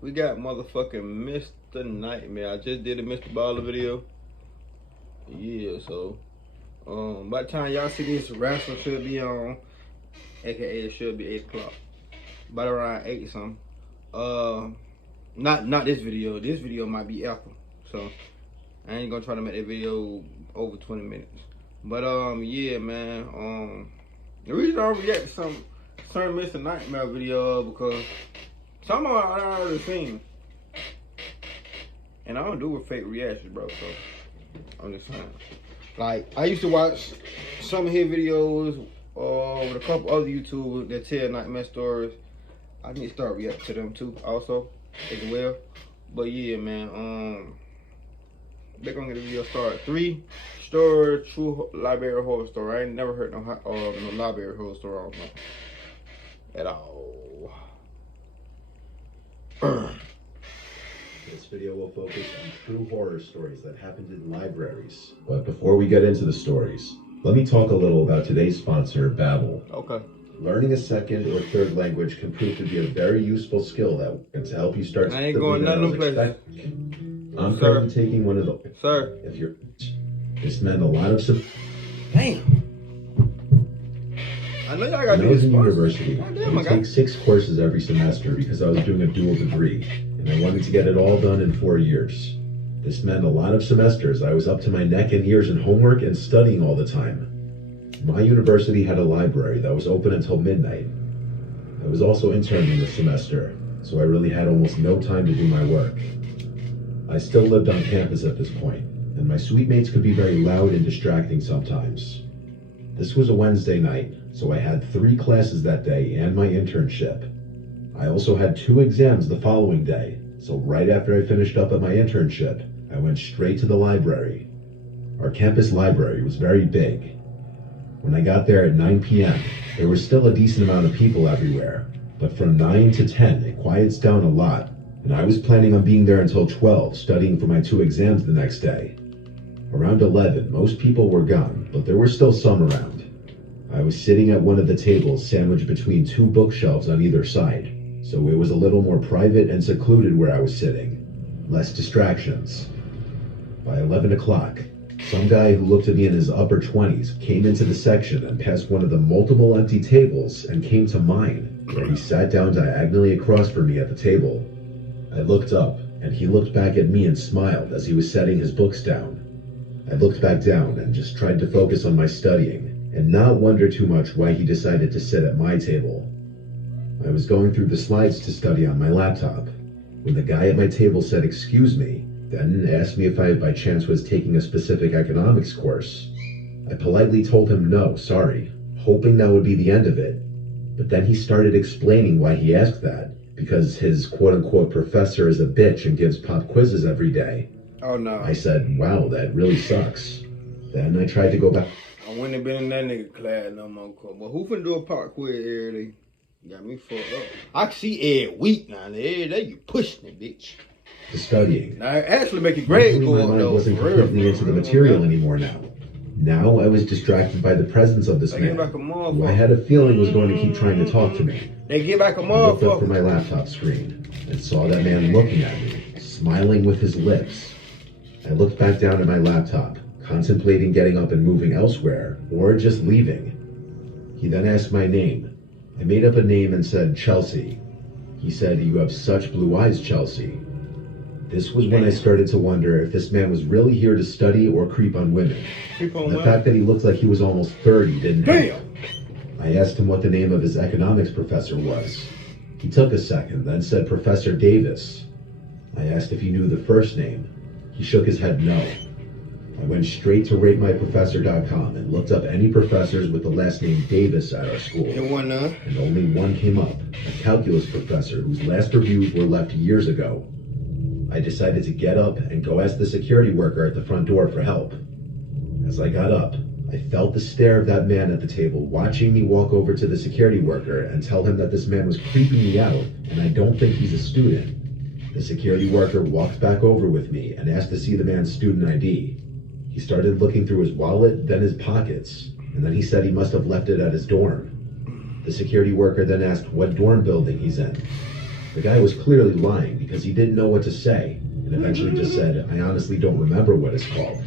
We got motherfucking Mr. Nightmare. I just did a Mr. Baller video. Yeah, so by the time y'all see this, wrestling should be on, aka it should be 8 o'clock. About around 8 something. Not this video. This video might be after. So I ain't gonna try to make that video over 20 minutes. But yeah, man. The reason I react to some certain Mr. Nightmare video because some of I already seen. And I don't do with fake reactions, bro. So I'm just saying. Like, I used to watch some of his videos with a couple other YouTubers that tell nightmare stories. I need to start reacting to them too, also, as well. But yeah, man, they're gonna get the video started. 3 story, true library horror story. I ain't never heard no library horror story on at all. This video will focus on true horror stories that happened in libraries. But before we get into the stories, let me talk a little about today's sponsor, Babbel. Okay. Learning a second or third language can prove to be a very useful skill that can help you start. I ain't going none of them places. I'm currently taking one of the. Sir. If you're, this meant a lot of. Damn. I know y'all got. When I was in university, I I take 6 courses every semester because I was doing a dual degree, and I wanted to get it all done in 4 years. This meant a lot of semesters. I was up to my neck and ears in homework and studying all the time. My university had a library that was open until midnight. I was also interning this semester, so I really had almost no time to do my work. I still lived on campus at this point, and my suite mates could be very loud and distracting sometimes. This was a Wednesday night, so I had 3 classes that day and my internship. I also had 2 exams the following day, so right after I finished up at my internship, I went straight to the library. Our campus library was very big. When I got there at 9 p.m., there was still a decent amount of people everywhere, but from 9 to 10, it quiets down a lot, and I was planning on being there until 12, studying for my 2 exams the next day. Around 11, most people were gone, but there were still some around. I was sitting at one of the tables sandwiched between 2 bookshelves on either side, so it was a little more private and secluded where I was sitting. Less distractions. By 11 o'clock, some guy who looked to be in his upper 20s came into the section and passed one of the multiple empty tables and came to mine, where he sat down diagonally across from me at the table. I looked up, and he looked back at me and smiled as he was setting his books down. I looked back down and just tried to focus on my studying, and not wonder too much why he decided to sit at my table. I was going through the slides to study on my laptop, when the guy at my table said, "Excuse me," then asked me if I by chance was taking a specific economics course. I politely told him no, sorry, hoping that would be the end of it. But then he started explaining why he asked that, because his quote-unquote professor is a bitch and gives pop quizzes every day. Oh no. I said, wow, that really sucks. Then I tried to go back. I wouldn't have been in that nigga class no more. But who finna do a pop quiz every day? Got me fucked up. I can see every week now. Every day you pushing it, bitch. To studying. Now, actually make it great. My mind wasn't completely into the material anymore now. Now I was distracted by the presence of this man, who I had a feeling was going to keep trying to talk to me. They get back a I looked up motherfucker. from my laptop screen and saw that man looking at me, smiling with his lips. I looked back down at my laptop, contemplating getting up and moving elsewhere, or just leaving. He then asked my name. I made up a name and said, Chelsea. He said, "You have such blue eyes, Chelsea." This was when I started to wonder if this man was really here to study or creep on women. The fact that he looked like he was almost 30 didn't help. I asked him what the name of his economics professor was. He took a second, then said Professor Davis. I asked if he knew the first name. He shook his head no. I went straight to ratemyprofessor.com and looked up any professors with the last name Davis at our school. And only one came up, a calculus professor whose last reviews were left years ago. I decided to get up and go ask the security worker at the front door for help. As I got up, I felt the stare of that man at the table watching me walk over to the security worker and tell him that this man was creeping me out and I don't think he's a student. The security worker walked back over with me and asked to see the man's student ID. He started looking through his wallet, then his pockets, and then he said he must have left it at his dorm. The security worker then asked what dorm building he's in. The guy was clearly lying because he didn't know what to say, and eventually just said, I honestly don't remember what it's called.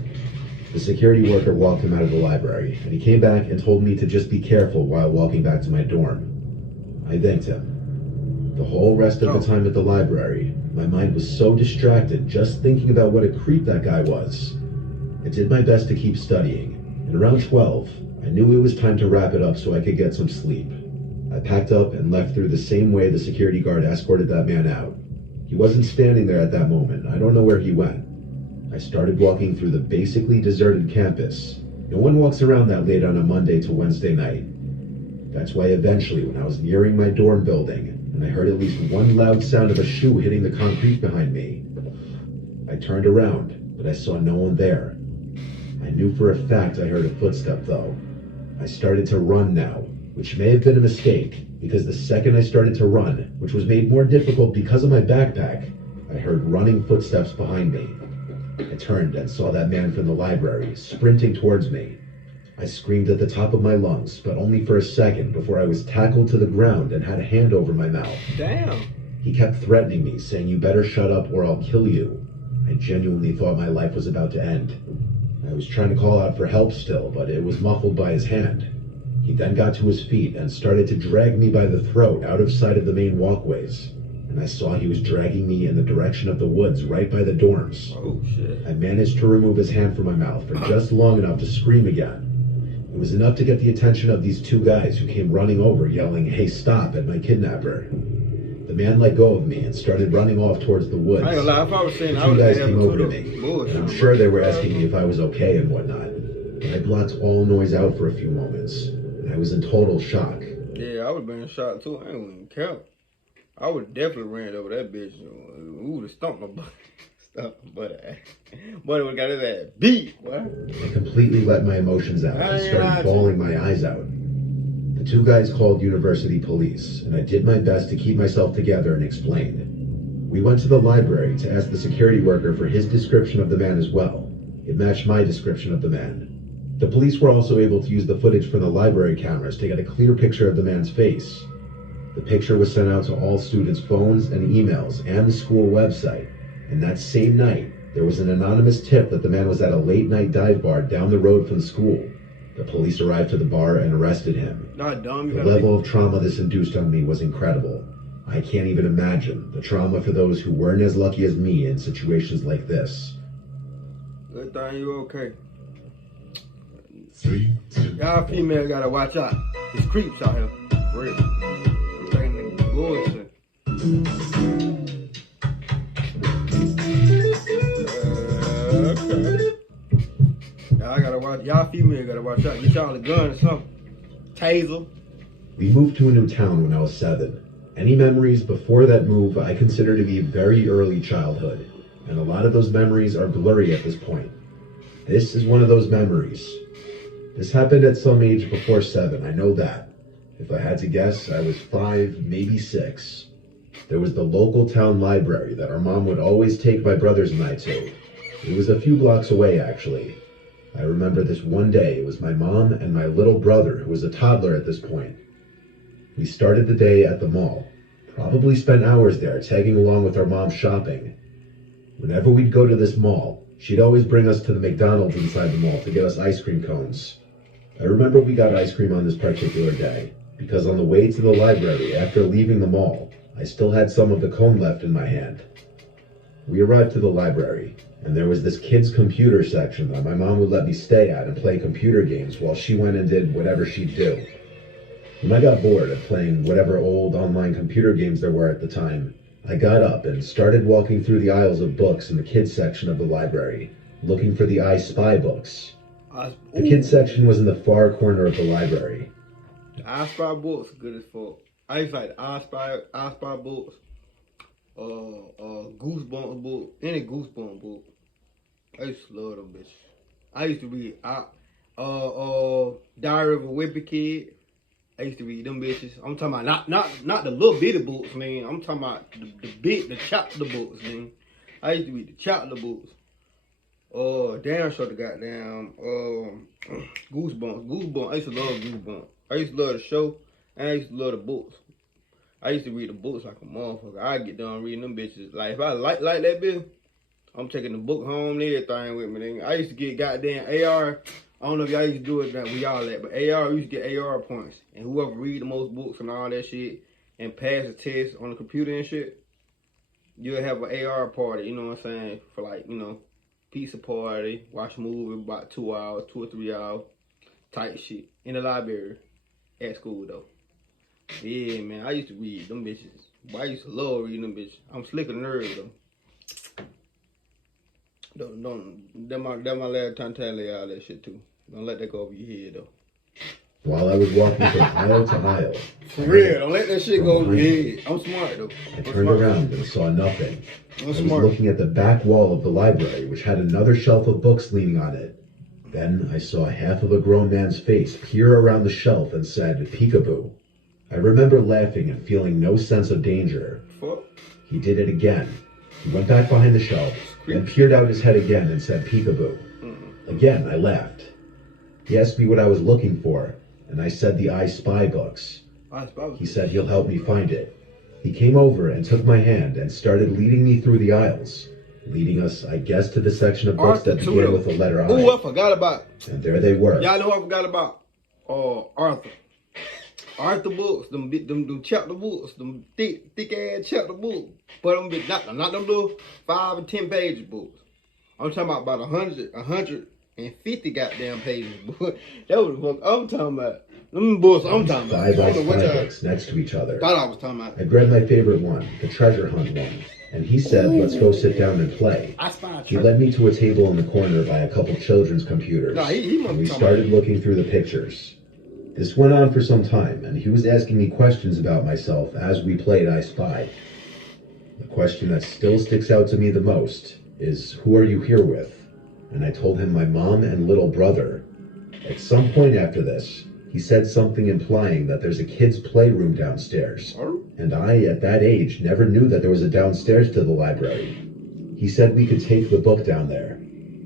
The security worker walked him out of the library, and he came back and told me to just be careful while walking back to my dorm. I thanked him. The whole rest of the time at the library, my mind was so distracted just thinking about what a creep that guy was. I did my best to keep studying, and around 12, I knew it was time to wrap it up so I could get some sleep. I packed up and left through the same way the security guard escorted that man out. He wasn't standing there at that moment. I don't know where he went. I started walking through the basically deserted campus. No one walks around that late on a Monday to Wednesday night. That's why eventually, when I was nearing my dorm building, and I heard at least one loud sound of a shoe hitting the concrete behind me, I turned around, but I saw no one there. I knew for a fact I heard a footstep, though. I started to run now, which may have been a mistake, because the second I started to run, which was made more difficult because of my backpack, I heard running footsteps behind me. I turned and saw that man from the library, sprinting towards me. I screamed at the top of my lungs, but only for a second before I was tackled to the ground and had a hand over my mouth. Damn. He kept threatening me, saying, you better shut up or I'll kill you. I genuinely thought my life was about to end. I was trying to call out for help still, but it was muffled by his hand. He then got to his feet and started to drag me by the throat out of sight of the main walkways. And I saw he was dragging me in the direction of the woods right by the dorms. Oh, shit. I managed to remove his hand from my mouth for just long enough to scream again. It was enough to get the attention of these two guys who came running over yelling, hey, stop, at my kidnapper. The man let go of me and started running off towards the woods. I ain't gonna lie, if I was saying The I two would guys have came over to me, and I'm sure they were asking me if I was okay and whatnot. But I blocked all noise out for a few moments, and I was in total shock. Yeah, I would have been shot too. I ain't even care. I would have definitely ran over that bitch. Ooh, would have stumped my butt. Stumped my butt ass. Boy, would have got his ass beat, boy. I completely let my emotions out and started bawling my eyes out. The two guys called university police, and I did my best to keep myself together and explain. We went to the library to ask the security worker for his description of the man as well. It matched my description of the man. The police were also able to use the footage from the library cameras to get a clear picture of the man's face. The picture was sent out to all students' phones and emails and the school website. And that same night, there was an anonymous tip that the man was at a late-night dive bar down the road from the school. The police arrived to the bar and arrested him. Not dumb. The level of trauma this induced on me was incredible. I can't even imagine the trauma for those who weren't as lucky as me in situations like this. Good thing you okay. 3, 2. Y'all females gotta watch out. It's creeps out here. For real. I'm taking the bullshit. Okay. Y'all gotta watch. Y'all females gotta watch out. Get y'all a gun or something. Taser. We moved to a new town when I was 7. Any memories before that move I consider to be very early childhood, and a lot of those memories are blurry at this point. This is one of those memories. This happened at some age before 7, I know that. If I had to guess, I was 5, maybe 6. There was the local town library that our mom would always take my brothers and I to. It was a few blocks away, actually. I remember this one day. It was my mom and my little brother, who was a toddler at this point. We started the day at the mall. Probably spent hours there, tagging along with our mom shopping. Whenever we'd go to this mall, she'd always bring us to the McDonald's inside the mall to get us ice cream cones. I remember we got ice cream on this particular day, because on the way to the library after leaving the mall, I still had some of the cone left in my hand. We arrived to the library, and there was this kids' computer section that my mom would let me stay at and play computer games while she went and did whatever she'd do. When I got bored of playing whatever old online computer games there were at the time, I got up and started walking through the aisles of books in the kids section of the library, looking for the I Spy books. The kids section was in the far corner of the library. The I Spy books, good as fuck. I used to like the I Spy books, Goosebumps book, any Goosebumps book. I used to love them bitches. I used to read Diary of a Wimpy Kid. I used to read them bitches. I'm talking about not the little bitty books, man. I'm talking about the chapter books, man. I used to read the chapter books. Damn sure the goddamn Goosebumps. I used to love Goosebumps. I used to love the show, and I used to love the books. I used to read the books like a motherfucker. I get done reading them bitches. Like if I like that bitch, I'm taking the book home and everything with me. Nigga. I used to get goddamn AR. I don't know if y'all used to do it where y'all at, but AR, we used to get AR points. And whoever read the most books and all that shit and pass the test on the computer and shit, you'll have an AR party, you know what I'm saying? For like, you know, pizza party, watch a movie about 2 hours, 2 or 3 hours, type shit. In the library, at school though. Yeah, man, I used to read them bitches. But I used to love reading them bitches. I'm slicker nerd though. That my last time telling y'all that shit too. Don't let that go over your head though. While I was walking from aisle to aisle. For real, don't let that shit go over your head. I'm smart though. I turned around and saw nothing. I was smart. looking at the back wall of the library, which had another shelf of books leaning on it. Then I saw half of a grown man's face peer around the shelf and said, "Peekaboo." I remember laughing and feeling no sense of danger. Fuck. He did it again. He went back behind the shelf, then peered out his head again and said, "Peekaboo." Again, I laughed. He asked me what I was looking for, and I said the I Spy books. He said he'll help me find it. He came over and took my hand and started leading me through the aisles, leading us, I guess, to the section of books that began with the letter I. Oh, I forgot about. And there they were. Y'all know who I forgot about? Arthur. Arthur books, them chapter books, them thick ass chapter books. But them not them little 5 and 10 page books. I'm talking about 150 goddamn pages. That was the fuck I'm talking about. Them books I'm talking about. 5 I Spy books next to each other. Thought I was talking about. I grabbed my favorite one, the treasure hunt one, and he said, "Let's go sit down and play." He led me to a table in the corner by a couple children's computers, and we started looking through the pictures. This went on for some time, and he was asking me questions about myself as we played I Spy. The question that still sticks out to me the most is, "Who are you here with?" And I told him my mom and little brother. At some point after this, he said something implying that there's a kid's playroom downstairs. And I, at that age, never knew that there was a downstairs to the library. He said we could take the book down there.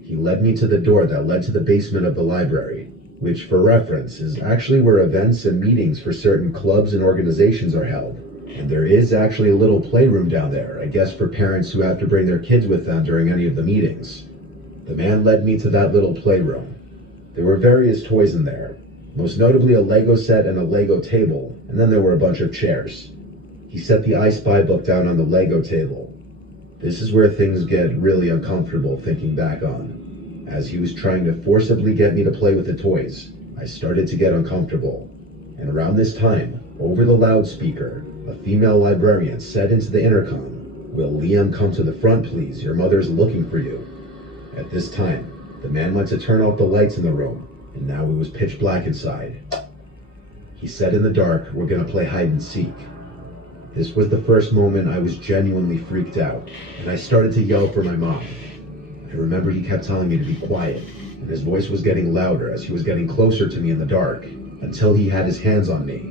He led me to the door that led to the basement of the library, which, for reference, is actually where events and meetings for certain clubs and organizations are held. And there is actually a little playroom down there, I guess for parents who have to bring their kids with them during any of the meetings. The man led me to that little playroom. There were various toys in there, most notably a Lego set and a Lego table, and then there were a bunch of chairs. He set the I Spy book down on the Lego table. This is where things get really uncomfortable thinking back on. As he was trying to forcibly get me to play with the toys, I started to get uncomfortable. And around this time, over the loudspeaker, a female librarian said into the intercom, "Will Liam come to the front, please? Your mother's looking for you." At this time, the man went to turn off the lights in the room, and now it was pitch black inside. He said in the dark, "We're gonna play hide and seek." This was the first moment I was genuinely freaked out, and I started to yell for my mom. I remember he kept telling me to be quiet, and his voice was getting louder as he was getting closer to me in the dark, until he had his hands on me.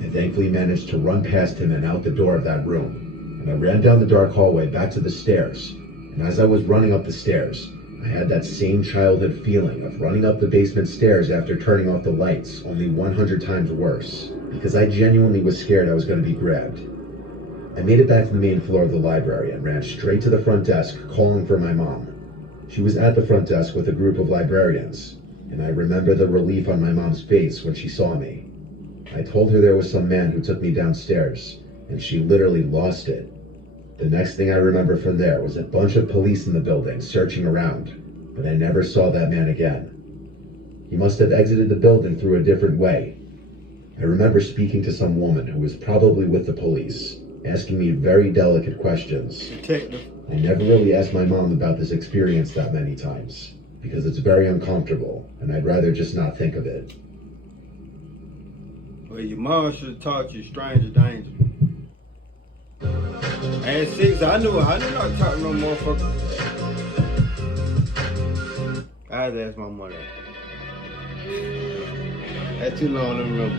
I thankfully managed to run past him and out the door of that room, and I ran down the dark hallway back to the stairs, and as I was running up the stairs, I had that same childhood feeling of running up the basement stairs after turning off the lights, only 100 times worse, because I genuinely was scared I was going to be grabbed. I made it back to the main floor of the library and ran straight to the front desk, calling for my mom. She was at the front desk with a group of librarians, and I remember the relief on my mom's face when she saw me. I told her there was some man who took me downstairs, and she literally lost it. The next thing I remember from there was a bunch of police in the building searching around, but I never saw that man again. He must have exited the building through a different way. I remember speaking to some woman who was probably with the police, asking me very delicate questions. I never really asked my mom about this experience that many times, because it's very uncomfortable, and I'd rather just not think of it. Well, your mom should have taught you stranger danger. At 6, I knew not to talk to no motherfucker. I had to ask my mother. That's too long to remember.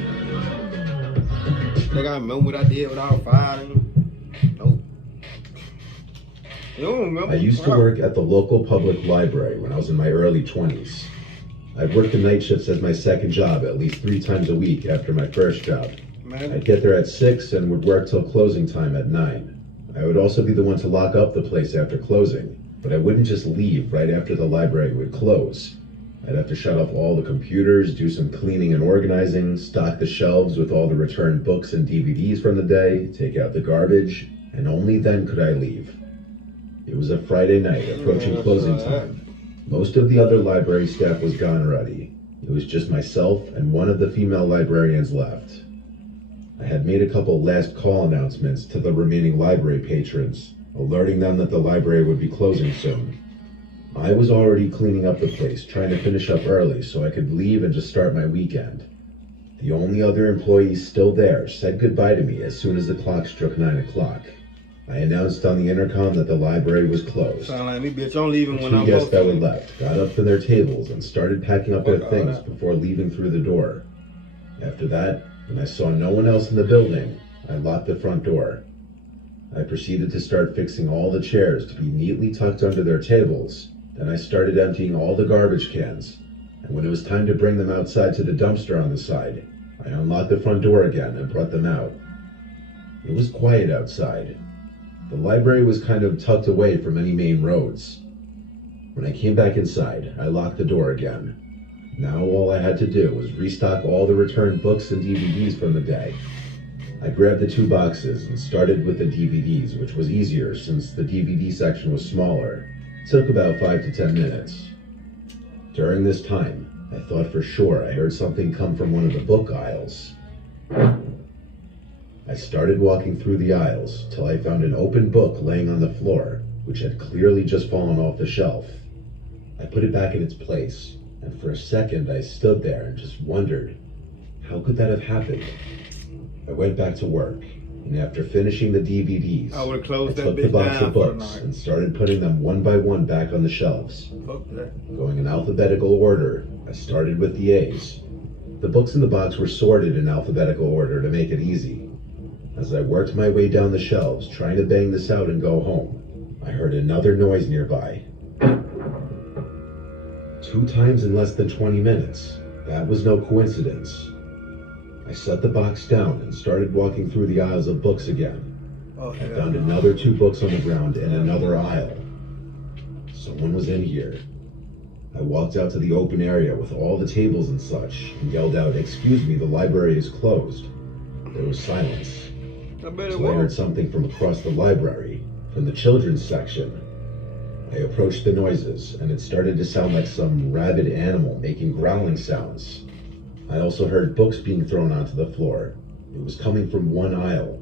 Think I remember what I did when I was 5. Nope. You don't remember? I used to work at the local public library when I was in my early 20s. I'd worked the night shifts as my second job at least 3 times a week after my first job. Man. I'd get there at 6 and would work till closing time at 9. I would also be the one to lock up the place after closing, but I wouldn't just leave right after the library would close. I'd have to shut off all the computers, do some cleaning and organizing, stock the shelves with all the returned books and DVDs from the day, take out the garbage, and only then could I leave. It was a Friday night, approaching closing time. Most of the other library staff was gone already. It was just myself and one of the female librarians left. I had made a couple last call announcements to the remaining library patrons, alerting them that the library would be closing soon. I was already cleaning up the place, trying to finish up early so I could leave and just start my weekend. The only other employees still there said goodbye to me as soon as the clock struck 9 o'clock. I announced on the intercom that the library was closed. Sound like me, bitch. I'm leaving when I'm Two guests that were left got up from their tables and started packing up their things before leaving through the door. After that, when I saw no one else in the building, I locked the front door. I proceeded to start fixing all the chairs to be neatly tucked under their tables. Then I started emptying all the garbage cans, and when it was time to bring them outside to the dumpster on the side, I unlocked the front door again and brought them out. It was quiet outside. The library was kind of tucked away from any main roads. When I came back inside, I locked the door again. Now all I had to do was restock all the returned books and DVDs from the day. I grabbed the 2 boxes and started with the DVDs, which was easier since the DVD section was smaller. It took about 5 to 10 minutes. During this time, I thought for sure I heard something come from one of the book aisles. I started walking through the aisles till I found an open book laying on the floor, which had clearly just fallen off the shelf. I put it back in its place, and for a second I stood there and just wondered, how could that have happened? I went back to work, and after finishing the DVDs, I would've closed I that took the bitch box down of for the books night. and started putting them one by one back on the shelves. Fuck that. Going in alphabetical order, I started with the A's. The books in the box were sorted in alphabetical order to make it easy. As I worked my way down the shelves, trying to bang this out and go home, I heard another noise nearby. 2 times in less than 20 minutes. That was no coincidence. I set the box down and started walking through the aisles of books again. Oh, I found another 2 books on the ground in another aisle. Someone was in here. I walked out to the open area with all the tables and such and yelled out, "Excuse me, the library is closed." There was silence. I bet it So I heard was. something from across the library, from the children's section. I approached the noises, and it started to sound like some rabid animal making growling sounds. I also heard books being thrown onto the floor. It was coming from one aisle.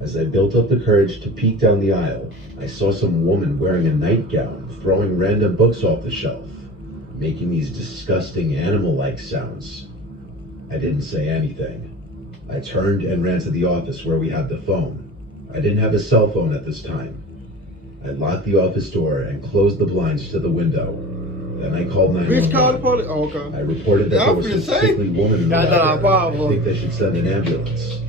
As I built up the courage to peek down the aisle, I saw some woman wearing a nightgown throwing random books off the shelf, making these disgusting animal-like sounds. I didn't say anything. I turned and ran to the office where we had the phone. I didn't have a cell phone at this time. I locked the office door and closed the blinds to the window. Then I called Bitch, call the 911. police. Oh, okay. I reported that Yeah, there I'm was finna a say. sickly woman in the That's not our library. problem. I think they should send an ambulance.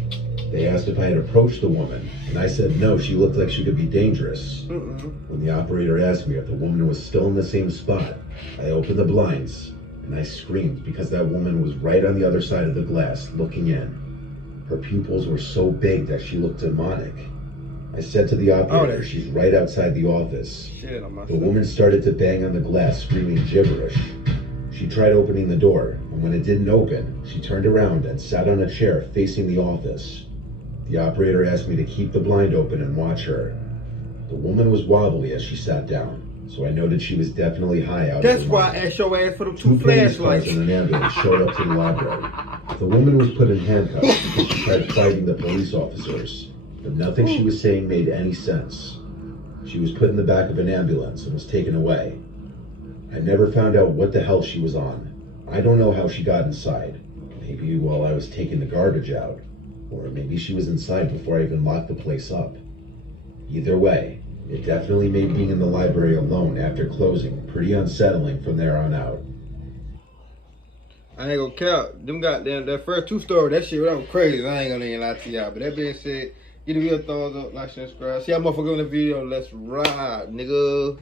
They asked if I had approached the woman, and I said no, she looked like she could be dangerous. When the operator asked me if the woman was still in the same spot, I opened the blinds, and I screamed because that woman was right on the other side of the glass, looking in. Her pupils were so big that she looked demonic. I said to the operator, that- she's right outside the office. Shit on my The woman started to bang on the glass, screaming gibberish. She tried opening the door, and when it didn't open, she turned around and sat on a chair facing the office. The operator asked me to keep the blind open and watch her. The woman was wobbly as she sat down, so I noted she was definitely high out That's of her why mind. I asked your ass for the 2 Two police cars flashlights. and an ambulance showed up to the library. The woman was put in handcuffs because she tried fighting the police officers, but nothing she was saying made any sense. She was put in the back of an ambulance and was taken away. I never found out what the hell she was on. I don't know how she got inside. Maybe while I was taking the garbage out, or maybe she was inside before I even locked the place up. Either way, it definitely made being in the library alone after closing pretty unsettling from there on out. I ain't gonna count. Them goddamn, that first 2 story, that shit, that was crazy. I ain't gonna even lie to y'all. But that being said, give the video a thumbs up, like, share, subscribe. See how motherfucker in the video. Let's ride, nigga.